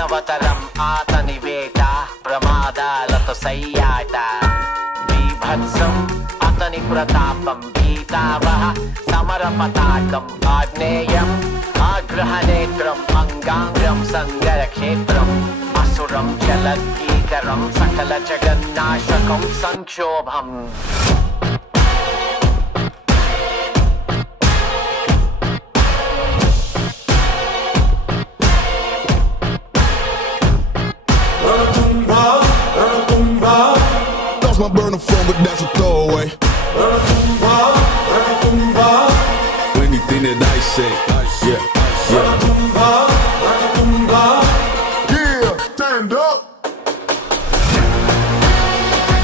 మానవతరం ఆతని వేట ప్రమాదాలతో సయ్యాట బీభత్సం అతని ప్రతాపం గీతావహ సమర పతాకం ఆగ్నేయం ఆగ్రహనేత్రం అంగాంగం సంగర క్షేత్రం అసురం జలద్గీకరం సకల జగన్నాశకం సంక్షోభం My burner phone, but that's a throwaway. Anything that I say, yeah, yeah.